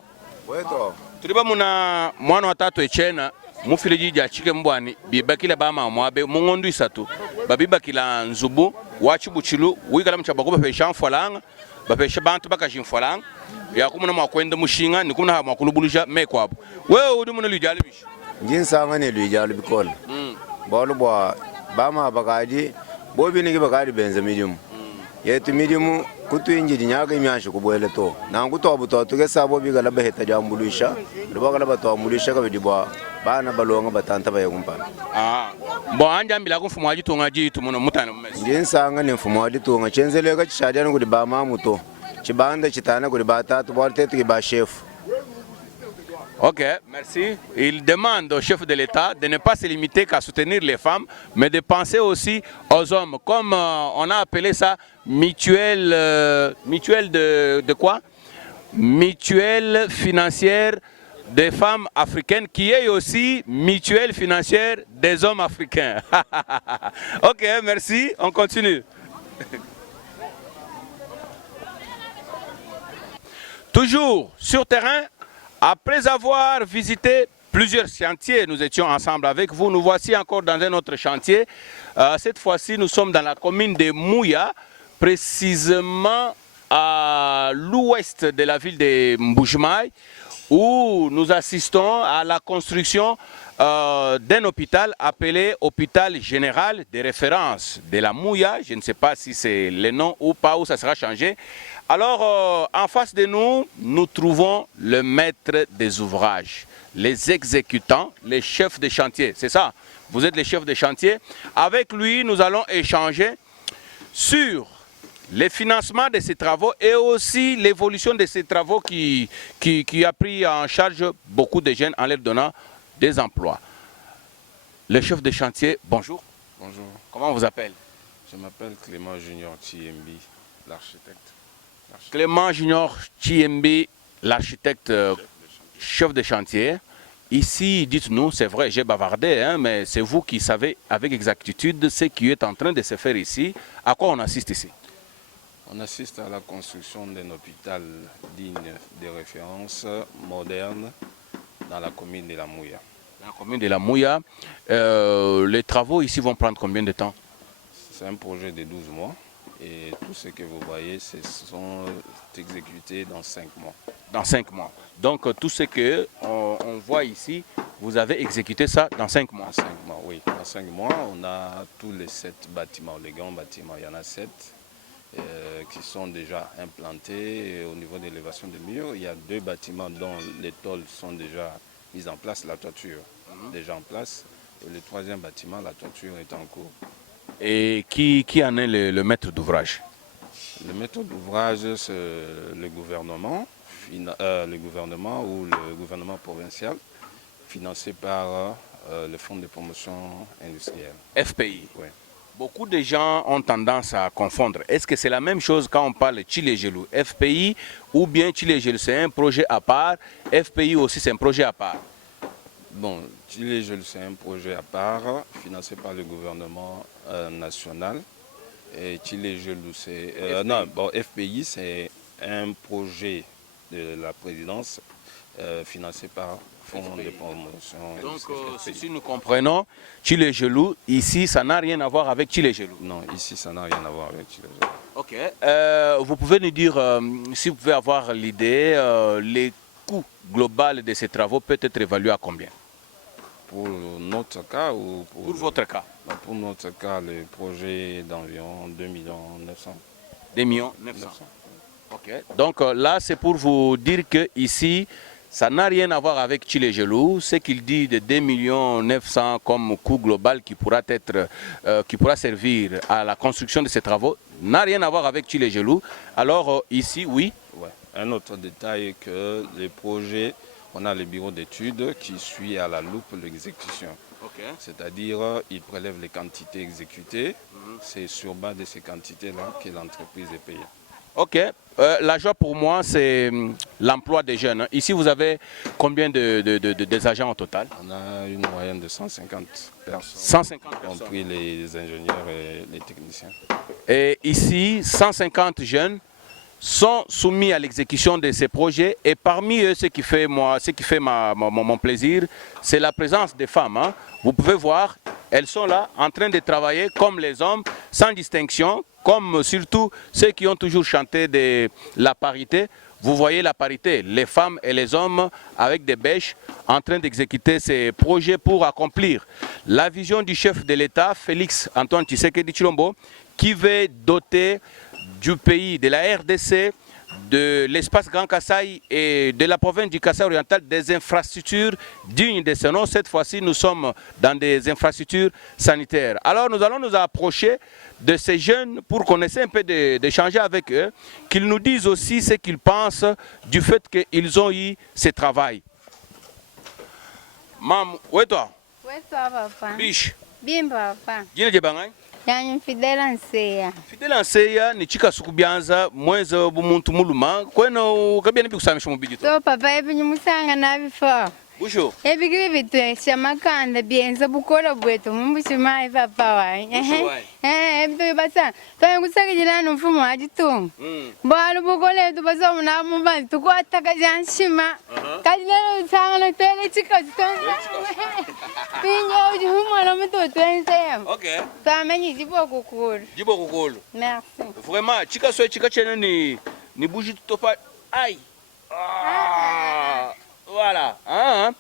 tuliba muna mwana wa tatu echena mufile jija chike mbwani bibakile bama mwabe mungondu isatu babibakila nzubu wachibuchilu wigala mchabako bapesha mfalanga bapesha bantu bakashimfalanga yakumuna mwakwenda mushinga nikumuna ha mwakulubulisha mekwabo wewe udi muna lujale bishi jinsanga ne lujale bikola bolu bwa bama bakadi bobi ni bakadi benza medium yetu medium kutu injiri nyaga imyansho kubwele to nangu to abuto tugesa bobi gala baheta jambulisha lubagala batwamulisha kabidibwa bana balonga batanta bayegumpana bo anja mbila ko mfumo ajitunga jitu muno mutana mmesi jinsanga ne mfumo ajitunga chenzeleka chishadya ngudi ba mamuto chibanda chitana kuri batatu bortetu ki ba chef. Ok, merci. Il demande au chef de l'État de ne pas se limiter qu'à soutenir les femmes, mais de penser aussi aux hommes. Comme on a appelé ça mutuelle, mutuelle de quoi? Mutuelle financière des femmes africaines, qui est aussi mutuelle financière des hommes africains. Ok, merci. On continue. Toujours sur terrain, après avoir visité plusieurs chantiers, nous étions ensemble avec vous. Nous voici encore dans un autre chantier. Cette fois-ci, nous sommes dans la commune de Mouya, précisément à l'ouest de la ville de Mbujimayi, où nous assistons à la construction d'un hôpital appelé Hôpital Général de Référence de la Mouya. Je ne sais pas si c'est le nom ou pas, ou ça sera changé. Alors, en face de nous, nous trouvons le maître des ouvrages, les exécutants, les chefs de chantier. C'est ça, vous êtes les chefs de chantier. Avec lui, nous allons échanger sur les financements de ces travaux et aussi l'évolution de ces travaux qui a pris en charge beaucoup de jeunes en leur donnant des emplois. Le chef de chantier, bonjour. Bonjour. Comment on vous appelle? Je m'appelle Clément Junior Chiembi, l'architecte. Clément Junior Chiembi, l'architecte chef de chantier. Ici, dites-nous, c'est vrai, j'ai bavardé, hein, mais c'est vous qui savez avec exactitude ce qui est en train de se faire ici. À quoi on assiste ici? On assiste à la construction d'un hôpital digne de référence, moderne, dans la commune de la Mouya. Dans la commune de la Mouya, les travaux ici vont prendre combien de temps? C'est un projet de 12 mois. Et tout ce que vous voyez, ce sont exécutés dans 5 mois. Dans 5 mois. Donc tout ce qu'on voit ici, vous avez exécuté ça dans 5 mois? Dans 5 mois, oui. Dans 5 mois, on a tous les 7 bâtiments, les grands bâtiments. Il y en a 7 qui sont déjà implantés. Et au niveau d'élévation des murs, il y a 2 bâtiments dont les tôles sont déjà mises en place, la toiture déjà en place. Et le 3e bâtiment, la toiture est en cours. Et qui en est le maître d'ouvrage? Le maître d'ouvrage, c'est le gouvernement ou le gouvernement provincial, financé par le Fonds de promotion industrielle. FPI. Oui. Beaucoup de gens ont tendance à confondre. Est-ce que c'est la même chose quand on parle de Tchilégelou, FPI, ou bien Tchilégelou, c'est un projet à part, FPI aussi c'est un projet à part? Bon, Tchilégelou, c'est un projet à part, financé par le gouvernement national. Et Tchilégelou, c'est... non, bon, FPI, c'est un projet de la présidence financé par Fonds de promotion. Donc, si nous comprenons, Tchilégelou, ici, ça n'a rien à voir avec Tchilégelou. Non, ici, ça n'a rien à voir avec Tchilégelou. Ok. Vous pouvez nous dire, si vous pouvez avoir l'idée, les coûts globaux de ces travaux peut être évalués à combien? Pour notre cas ou pour votre cas? Pour notre cas, le projet est d'environ 2 900 000. 2 900 000. Ok. Donc là, c'est pour vous dire que ici, ça n'a rien à voir avec Tchilégelou. Ce qu'il dit de 2 900 000 comme coût global qui pourra servir à la construction de ces travaux n'a rien à voir avec Tchilégelou. Alors ici, oui. Ouais. Un autre détail est que les projets, on a le bureau d'études qui suit à la loupe l'exécution. Okay. C'est-à-dire, il prélève les quantités exécutées. C'est sur base de ces quantités-là que l'entreprise est payée. Ok. La joie pour moi, c'est l'emploi des jeunes. Ici, vous avez combien des agents au total? On a une moyenne de 150 personnes. 150 personnes. Compris les ingénieurs et les techniciens. Et ici, 150 jeunes sont soumis à l'exécution de ces projets. Et parmi eux, ce qui fait mon plaisir, c'est la présence des femmes. Hein. Vous pouvez voir, elles sont là en train de travailler comme les hommes, sans distinction, comme surtout ceux qui ont toujours chanté de la parité. Vous voyez la parité, les femmes et les hommes avec des bêches en train d'exécuter ces projets pour accomplir la vision du chef de l'État, Félix Antoine Tshisekedi Tshilombo, qui veut doter du pays, de la RDC, de l'espace Grand Kasaï et de la province du Kasaï oriental des infrastructures dignes de ce nom. Cette fois-ci, nous sommes dans des infrastructures sanitaires. Alors nous allons nous approcher de ces jeunes pour qu'on essaie un peu d'échanger avec eux, qu'ils nous disent aussi ce qu'ils pensent du fait qu'ils ont eu ce travail. Mam, où est toi? Où est toi, papa? Biche. Bien, papa. Jina Jebangai? Yani Fidela Nseya. Fidela Nseya ni chika sukubianza mweza bumuntu muluma kweno kabia nipi kusamisha mubijito. So papa ebi nyimusanga nabifo. Busho. Ebi gibi bitwesha makanda bienza bukora bwetu mumbushimai papa wai. Ebi basa. Toye kusakijila mfumo wa jitunga. Bwalu bukole tubasa muna mubali tukwata kajanshima. Kajilelo usanga no tele chika zitonga. Pinyo ujumwana mtoto Nseya. Okay. Tamenyi jibo kukulu. Jibo kukulu. Merci. Vraiment chika so chika chene ni buji topa. Aïe. Ah. Voilà. Hein?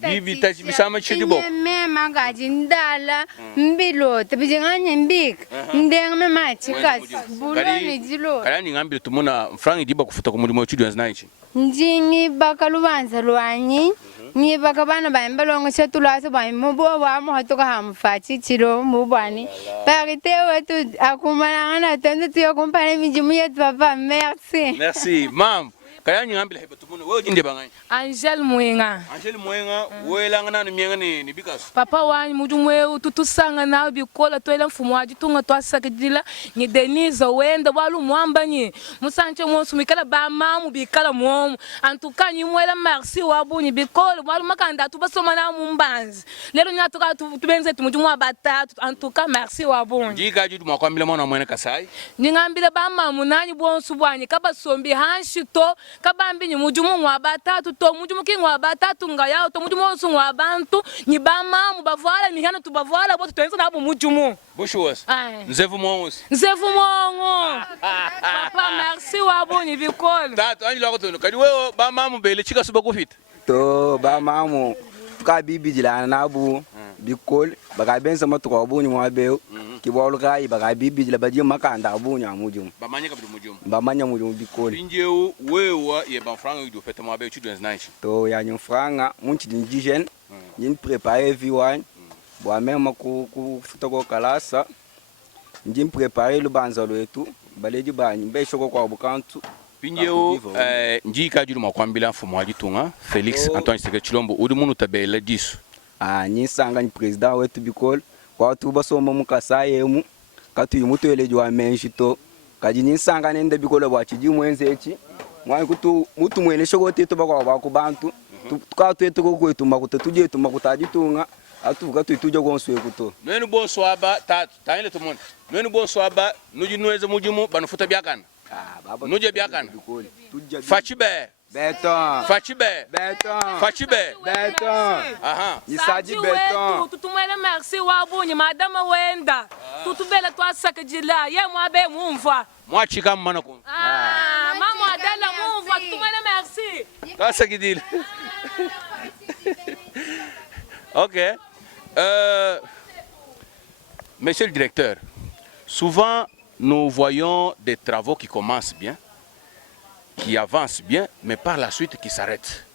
Bibi tajibisama chidibo. Mema ngajindala mbilo tabijanganya mbika. Ndenga mema chikasi. Buloni jilo. Kala ngambile tumuna frangi diba kufuta kumulimo chidu nzanaichi. Njingi bakalubanza lwanyi. Ni bakabana bambelongo chetulaso bambo wamo hatoka hamfachi chiro mubani. Parité wetu akumana na tende tiyo kompare mijimu yetu papa. Merci. Merci. Mam. Kaya ngambile heba tumuna wewe jinde bangai. Angel Mwenga. Angel Mwenga welanga na mienga ni bikaso. Papa wani mujumwe tutusanga na bikola toela mfumo wa jitunga twasakidila ni Denise wenda walu mwamba ni musanche mwosu mikala ba mamu bikala mwomu antukanyi mwela merci wabuni bikola walu makanda tubasoma na mumbanzi lero nyatoka tubenze tumujumwa batatu antuka merci wabuni jika judu mwakwambile mwana mwene Kasai ningambile ba mamu nani bonsu bwanyi kabasombi hanshito kabambi ni mujumu mwa batatu to mujumu kingwa batatu ngayao to mujumu onsu mwa bantu ni ba mamu bavala mihana tubavala bote tuenza na abo mujumu bushuwas nzevu mwonsi nzevu mwongo papa merci wabuni bikolo tatu anjilo akotono kadi wewe ba mamu bele chika suba kufita to ba mamu ka bibi jilana nabu bikol baga benza matuko abuni mwabeo kibolo kai baga bibi jila baji makanda abuni amujum bamanya kabdu mujum bamanya mujum bikol injeu wewe ye ban franga udo fete mwabeo children's night to ya nyu franga munchi dindigen yin préparer viwan bo même ku futoko kalasa njim préparer le banza letu baleji banyi mbeshoko kwa bukantu pinjeu njika judu makwambila mfumo wa jitunga Félix Antoine Tshisekedi Tshilombo udi munu tabele disu nyisanga ni president wetu bikol kwa tubasoma mukasai emu katu yimutweleji wa menshito kaji nyisanga nende bikol bwachiji mwenzechi mwa kutu mutu mwene shogote to bakwa bakubantu tukatu etuko kwetu makuta tuje tumakutajitunga atuvuka tuituje konswe kuto nwenu bonso aba tatu taile tumone nwenu bonso aba nuji nweze mujimu banufuta byakana Nous disons bien quand. Fachibe. Béton. Fachibe. Béton. Fachibe. Béton. Aha. Isadi béton. Tutu mwele merci wabunyi madama wenda. Tutu bela twa sakajila ye mwabe mumva. Moi chika mana ko. Maman adela mumva tutu mwele merci. Twa sakidil. OK. Monsieur le directeur, souvent nous voyons des travaux qui commencent bien, qui avancent bien, mais par la suite qui s'arrêtent.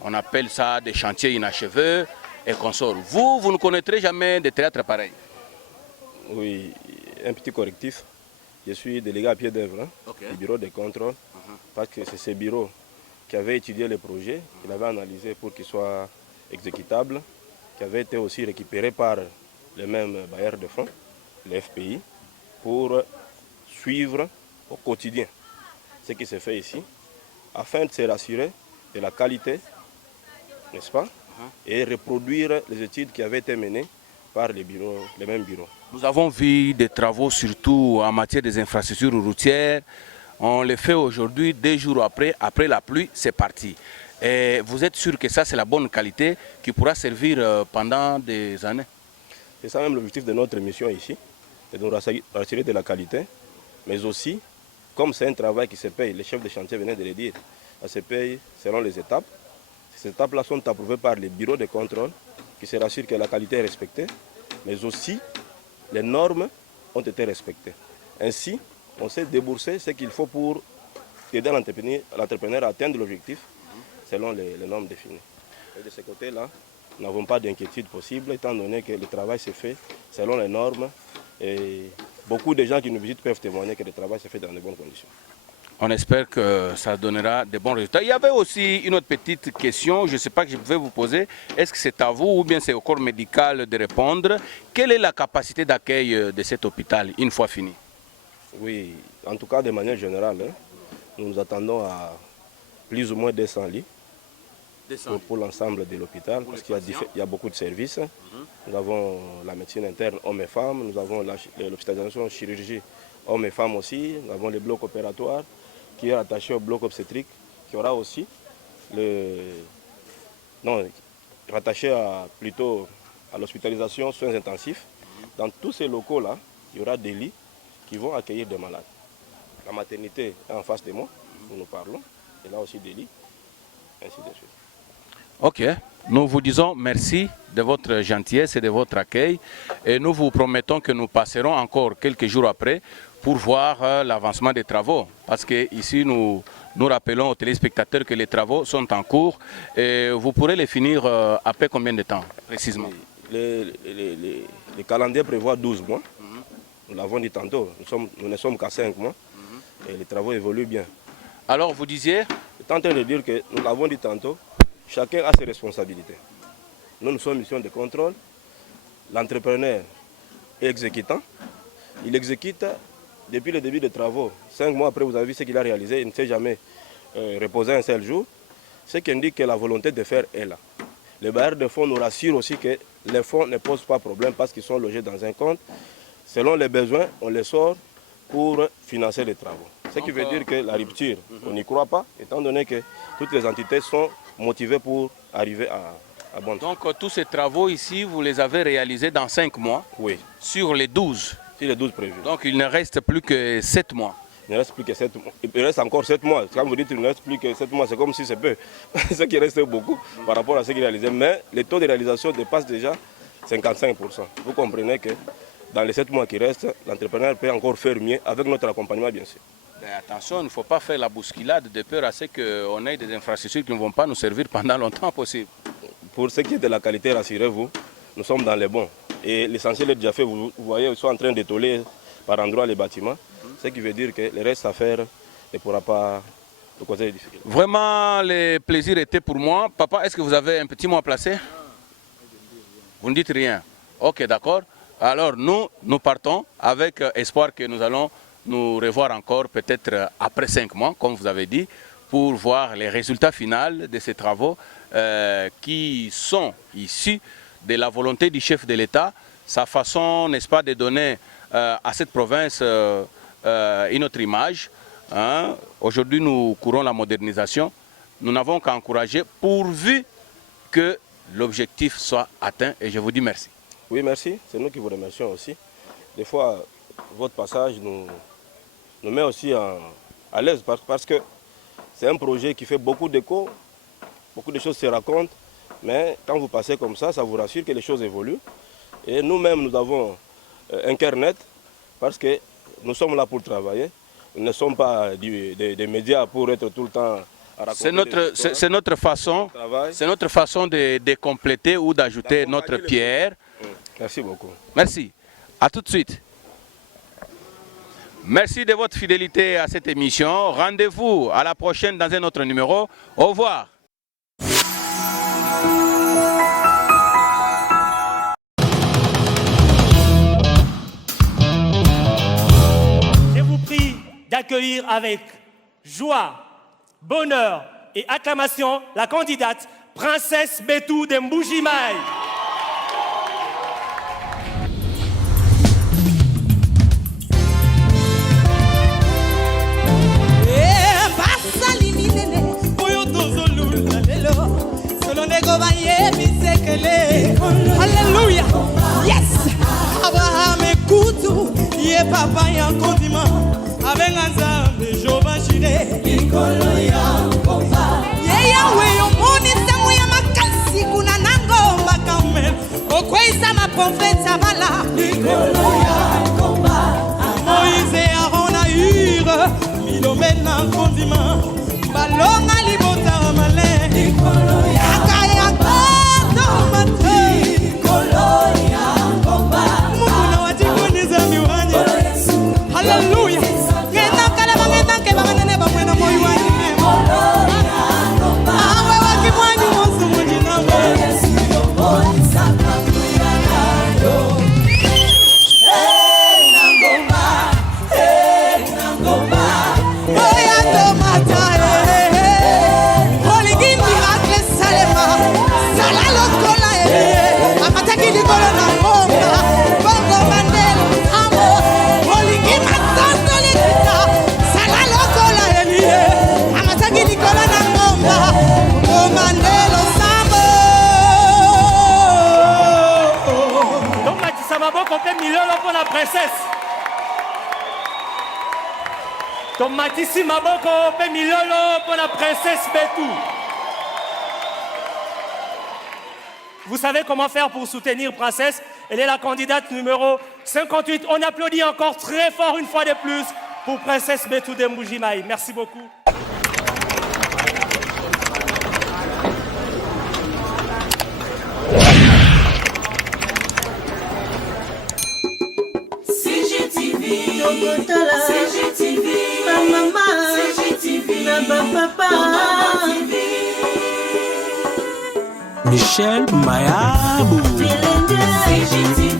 On appelle ça des chantiers inachevés et consorts. Vous ne connaîtrez jamais de théâtre pareil. Oui, un petit correctif. Je suis délégué à pied d'œuvre du bureau de contrôle, parce que c'est ce bureau qui avait étudié le projet, qui l'avait analysé pour qu'il soit exécutable, qui avait été aussi récupéré par le même bailleur de fonds, le FPI, pour suivre au quotidien ce qui se fait ici, afin de se rassurer de la qualité, n'est-ce pas, et reproduire les études qui avaient été menées par les mêmes bureaux. Nous avons vu des travaux surtout en matière des infrastructures routières. On les fait aujourd'hui, 2 jours après la pluie, c'est parti. Et vous êtes sûr que ça c'est la bonne qualité qui pourra servir pendant des années? C'est ça même l'objectif de notre mission ici, de nous rassurer de la qualité, mais aussi, comme c'est un travail qui se paye, les chefs de chantier venaient de le dire, ça se paye selon les étapes. Ces étapes-là sont approuvées par les bureaux de contrôle qui se rassurent que la qualité est respectée, mais aussi les normes ont été respectées. Ainsi, on sait débourser ce qu'il faut pour aider l'entrepreneur à atteindre l'objectif selon les normes définies. Et de ce côté-là, nous n'avons pas d'inquiétude possible, étant donné que le travail se fait selon les normes et beaucoup de gens qui nous visitent peuvent témoigner que le travail se fait dans de bonnes conditions. On espère que ça donnera de bons résultats. Il y avait aussi une autre petite question, je ne sais pas que je pouvais vous poser. Est-ce que c'est à vous ou bien c'est au corps médical de répondre? Quelle est la capacité d'accueil de cet hôpital une fois fini? Oui, en tout cas de manière générale, nous nous attendons à plus ou moins 200 lits pour l'ensemble de l'hôpital, parce qu'il y a beaucoup de services. Nous avons la médecine interne hommes et femmes, nous avons l'hospitalisation chirurgie hommes et femmes aussi, nous avons le bloc opératoire qui est attaché au bloc obstétrique, qui aura aussi rattaché plutôt à l'hospitalisation soins intensifs. Dans tous ces locaux-là, il y aura des lits qui vont accueillir des malades. La maternité est en face de moi, où nous parlons, et là aussi des lits, ainsi de suite. Ok, nous vous disons merci de votre gentillesse et de votre accueil et nous vous promettons que nous passerons encore quelques jours après pour voir l'avancement des travaux. Parce que ici nous rappelons aux téléspectateurs que les travaux sont en cours et vous pourrez les finir après combien de temps précisément? Le calendrier prévoit 12 mois. Nous l'avons dit tantôt, nous ne sommes qu'à 5 mois et les travaux évoluent bien. Alors vous disiez? Je suis en train de dire que nous l'avons dit tantôt, chacun a ses responsabilités. Nous sommes mission de contrôle. L'entrepreneur est exécutant. Il exécute depuis le début des travaux. 5 mois après, vous avez vu ce qu'il a réalisé. Il ne s'est jamais reposé un seul jour. Ce qui indique que la volonté de faire est là. Les bailleurs de fonds nous rassurent aussi que les fonds ne posent pas problème parce qu'ils sont logés dans un compte. Selon les besoins, on les sort pour financer les travaux. Ce qui veut dire que la rupture, on n'y croit pas, étant donné que toutes les entités sont motivées pour arriver à bon temps. Donc tous ces travaux ici, vous les avez réalisés dans 5 mois? Oui. Sur les 12? Sur les 12 prévus. Donc il ne reste plus que 7 mois? Il ne reste plus que 7 mois. Il reste encore 7 mois. Quand vous dites qu'il ne reste plus que 7 mois, c'est comme si c'est peu. Ce qui reste beaucoup par rapport à ce qui est réalisé. Mais le taux de réalisation dépasse déjà 55%. Vous comprenez que dans les 7 mois qui restent, l'entrepreneur peut encore faire mieux avec notre accompagnement, bien sûr. Mais attention, il ne faut pas faire la bousculade de peur à ce qu'on ait des infrastructures qui ne vont pas nous servir pendant longtemps possible. Pour ce qui est de la qualité, rassurez-vous, nous sommes dans les bons. Et l'essentiel est déjà fait. Vous voyez, ils sont en train d'étoler par endroits les bâtiments. Ce qui veut dire que le reste à faire ne pourra pas nous causer des difficultés. Vraiment, le plaisir était pour moi. Papa, est-ce que vous avez un petit mot à placer? Vous ne dites rien. Ok, d'accord. Alors nous partons avec espoir que nous allons nous revoir encore peut-être après 5 mois, comme vous avez dit, pour voir les résultats finaux de ces travaux qui sont issus de la volonté du chef de l'État, sa façon, n'est-ce pas, de donner à cette province une autre image, Hein? Aujourd'hui, nous courons la modernisation. Nous n'avons qu'à encourager pourvu que l'objectif soit atteint. Et je vous dis merci. Oui, merci. C'est nous qui vous remercions aussi. Des fois, votre passage nous met aussi à l'aise parce que c'est un projet qui fait beaucoup d'écho. Beaucoup de choses se racontent. Mais quand vous passez comme ça vous rassure que les choses évoluent. Et nous-mêmes, nous avons un cœur net parce que nous sommes là pour travailler. Nous ne sommes pas des médias pour être tout le temps à raconter. C'est notre façon de compléter ou d'ajouter notre pierre. Merci beaucoup. Merci. À tout de suite. Merci de votre fidélité à cette émission. Rendez-vous à la prochaine dans un autre numéro. Au revoir. D'accueillir avec joie, bonheur et acclamation la candidate Princesse Betou de Mbuji-Mayi. Alléluia. Yes. Abraham écoute, yé papa y condiment. Avec un zambe, Jova Chire. Ikolo ya komba. Yahweh omoni samu ya makasi kuna nango makamel. Okweza ma prophète Zabala. Ikolo ya komba. Moïse et Aaron a eu milomena condiment. Balonga libota malin. Ikolo ya kaya koto mate. Ikolo ya komba. Mukuna wajikuni zambi wanye. Hallelujah. Tomatisi Maboko pe milolo pour la princesse Betou. Vous savez comment faire pour soutenir Princesse? Elle est la candidate numéro 58. On applaudit encore très fort une fois de plus pour Princesse Betou de Mbuji-Mayi. Merci beaucoup. CGTV, maman, CGTV, papa, Michel Mayabou. CGTV.